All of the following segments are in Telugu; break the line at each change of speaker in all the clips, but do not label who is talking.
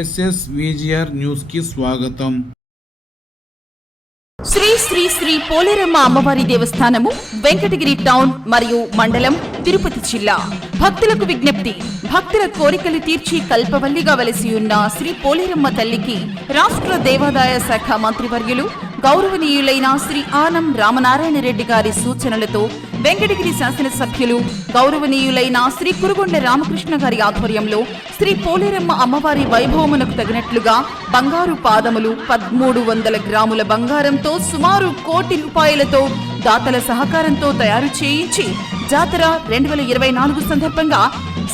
ఎస్ఎస్ విజిఆర్ న్యూస్కి స్వాగతం.
శ్రీ శ్రీ శ్రీ పోలేరమ్మ అమ్మవారి దేవస్థానము వెంకటగిరి టౌన్ మరియు మండలం తిరుపతి జిల్లా. భక్తులకు విజ్ఞప్తి భక్తుల కోరికలు తీర్చి కల్పవల్లిగా వలసి ఉన్న శ్రీ పోలేరమ్మ తల్లికి రాష్ట్ర దేవాదాయ శాఖ మంత్రివర్యులు గౌరవనీయులైన శ్రీ ఆనం రామనారాయణ రెడ్డి గారి సూచనలతో వెంకటగిరి శాసనసభ్యులు గౌరవనీయులైన శ్రీ కురుగొండ రామకృష్ణ గారి ఆధ్వర్యంలో శ్రీ పోలేరమ్మ అమ్మవారి వైభవమునకు తగినట్లుగా బంగారు పాదములు పదమూడు వందల గ్రాముల బంగారంతో సుమారు కోటి రూపాయలతో దాతల సహకారంతో తయారు చేయించి జాతర రెండు వేల ఇరవై నాలుగు సందర్భంగా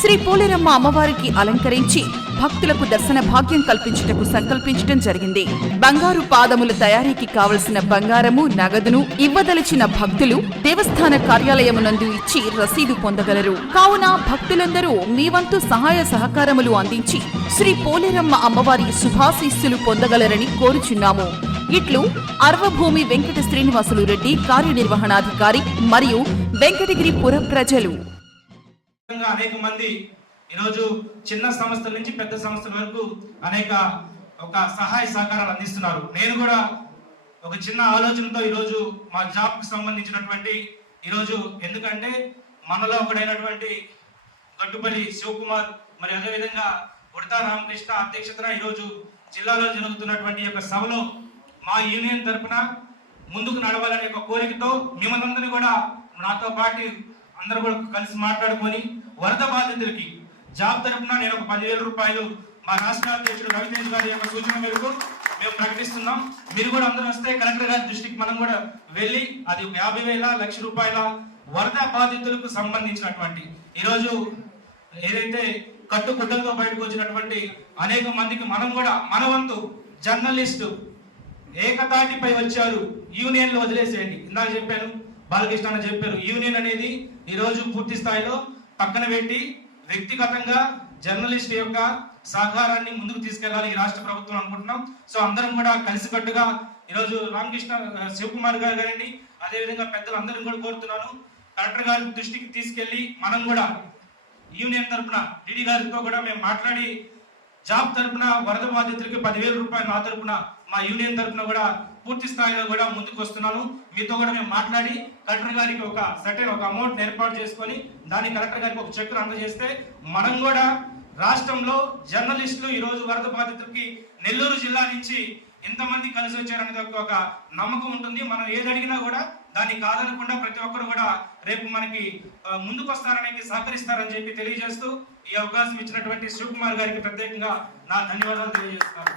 శ్రీ పోలేరమ్మ అమ్మవారికి అలంకరించి భక్తులకు దర్శన భాగ్యం కల్పించుటకు సంకల్పించడం జరిగింది. బంగారు పాదముల తయారీకి కావలసిన బంగారము నగదును ఇవ్వదలిచిన భక్తులు దేవస్థాన కార్యాలయమునందు ఇచ్చి రసీదు పొందగలరు. కావున భక్తులందరూ మీ వంతు సహాయ సహకారములు అందించి శ్రీ పోలేరమ్మ అమ్మవారి శుభాశీస్సులు పొందగలరని కోరుచున్నాము. ఇట్లు అర్వభూమి వెంకట శ్రీనివాసులు రెడ్డి కార్యనిర్వహణాధికారి మరియు వెంకటగిరి పుర ప్రజలు.
అనేక మంది ఈరోజు చిన్న సంస్థల నుంచి పెద్ద సంస్థల వరకు అనేక ఒక సహాయ సహకారాలు అందిస్తున్నారు. నేను కూడా ఒక చిన్న ఆలోచనతో ఈరోజు మా జాబ్కి సంబంధించినటువంటి ఈరోజు ఎందుకంటే మనలో ఒకడైనటువంటి గట్టుపల్లి శివకుమార్ మరి అదేవిధంగా ఉడతా రామకృష్ణ అధ్యక్షతన ఈరోజు జిల్లాలో జరుగుతున్నటువంటి యొక్క సభలో మా యూనియన్ తరఫున ముందుకు నడవాలనే ఒక కోరికతో మిమ్మల్ని కూడా నాతో పాటు అందరూ కూడా కలిసి మాట్లాడుకొని వరద బాధితులకి జాబ్ తరపున నేను ఒక పదివేల రూపాయలు మా రాష్ట్ర అధ్యక్షుడు రవితేజ్ గారి యొక్క సూచన మేరకు మేము ప్రకటిస్తున్నాం. మీరు కూడా అందరూ వస్తే కలెక్టర్ గారి దృష్టికి మనం కూడా వెళ్ళి అది ఒక యాభై వేల లక్ష రూపాయల వరద బాధితులకు సంబంధించినటువంటి ఈరోజు ఏదైతే కట్టుకుడ్డలతో బయటకు వచ్చినటువంటి అనేక మందికి మనం కూడా మన వంతు జర్నలిస్టు ఏకతాటిపై వచ్చారు. యూనియన్లు వదిలేసేయండి. ఇందాక చెప్పాను బాలకృష్ణ అని చెప్పారు యూనియన్ అనేది ఈరోజు పూర్తి స్థాయిలో పక్కన పెట్టి వ్యక్తిగతంగా జర్నలిస్ట్ యొక్క సహకారాన్ని ముందుకు తీసుకెళ్ళాలి ఈ రాష్ట్ర ప్రభుత్వం అనుకుంటున్నాం. సో అందరం కూడా కలిసికట్టుగా ఈరోజు రామకృష్ణ శివకుమార్ గారు గారండి అదేవిధంగా పెద్దలు అందరం కూడా కోరుతున్నాను. కలెక్టర్ గారి దృష్టికి తీసుకెళ్ళి మనం కూడా యూనియన్ తరపున డిడి గారితో కూడా మేము మాట్లాడి జాబ్ తరపున వరద బాధితులకి పదివేల రూపాయలు నా తరపున మా యూనియన్ తరపున కూడా పూర్తి స్థాయిలో కూడా ముందుకు వస్తున్నాను మీతో కూడా మేము మాట్లాడి కలెక్టర్ గారికి ఒక సర్టెన్ ఒక అమౌంట్ ఏర్పాటు చేసుకొని దాన్ని కలెక్టర్ గారికి ఒక చెక్ అందజేస్తే మనం కూడా రాష్ట్రంలో జర్నలిస్టులు ఈరోజు వరద బాధితులకి నెల్లూరు జిల్లా నుంచి ఎంతమంది కలిసి వచ్చారనేది ఒక- ఒక నమ్మకం ఉంటుంది. మనం ఏది అడిగినా కూడా దాన్ని కాదనకుండా ప్రతి ఒక్కరు కూడా రేపు మనకి ముందుకు వస్తారనేది సహకరిస్తారని చెప్పి తెలియజేస్తూ ఈ అవకాశం ఇచ్చినటువంటి శివకుమార్ గారికి ప్రత్యేకంగా నా ధన్యవాదాలు తెలియజేస్తాను